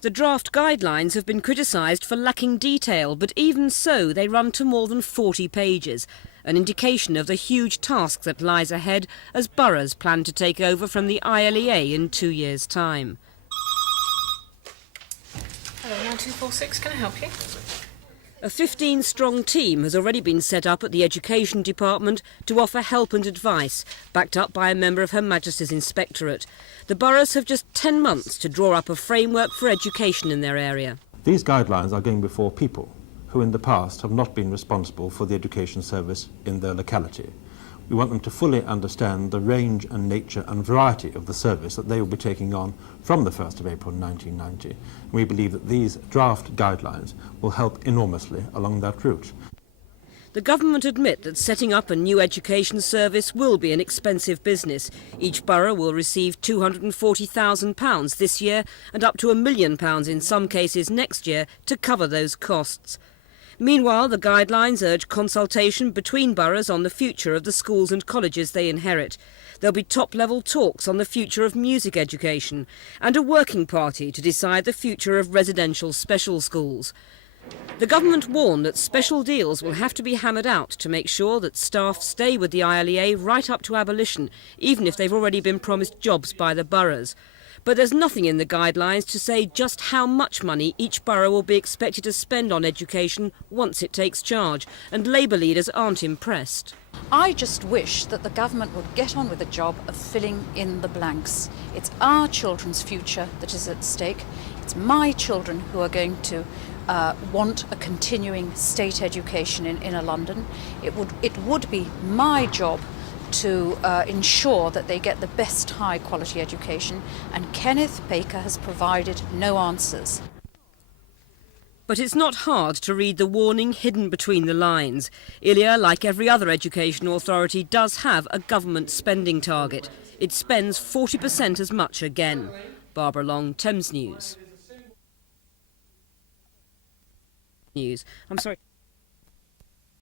The draft guidelines have been criticised for lacking detail, but even so they run to more than 40 pages, an indication of the huge task that lies ahead as boroughs plan to take over from the ILEA in 2 years' time. Hello, 9246, can I help you? A 15-strong team has already been set up at the Education Department to offer help and advice, backed up by a member of Her Majesty's Inspectorate. The boroughs have just 10 months to draw up a framework for education in their area. These guidelines are going before people who in the past have not been responsible for the education service in their locality. We want them to fully understand the range and nature and variety of the service that they will be taking on from the 1st of April 1990. We believe that these draft guidelines will help enormously along that route. The government admit that setting up a new education service will be an expensive business. Each borough will receive £240,000 this year and up to £1 million in some cases next year to cover those costs. Meanwhile, the guidelines urge consultation between boroughs on the future of the schools and colleges they inherit. There'll be top-level talks on the future of music education and a working party to decide the future of residential special schools. The government warned that special deals will have to be hammered out to make sure that staff stay with the ILEA right up to abolition, even if they've already been promised jobs by the boroughs. But there's nothing in the guidelines to say just how much money each borough will be expected to spend on education once it takes charge, and Labour leaders aren't impressed. I just wish that the government would get on with the job of filling in the blanks. It's our children's future that is at stake. It's my children who are going to want a continuing state education in inner London. It would be my job to ensure that they get the best high-quality education, and Kenneth Baker has provided no answers. But it's not hard to read the warning hidden between the lines. ILEA, like every other education authority, does have a government spending target. It spends 40% as much again. Barbara Long, Thames News. I'm sorry.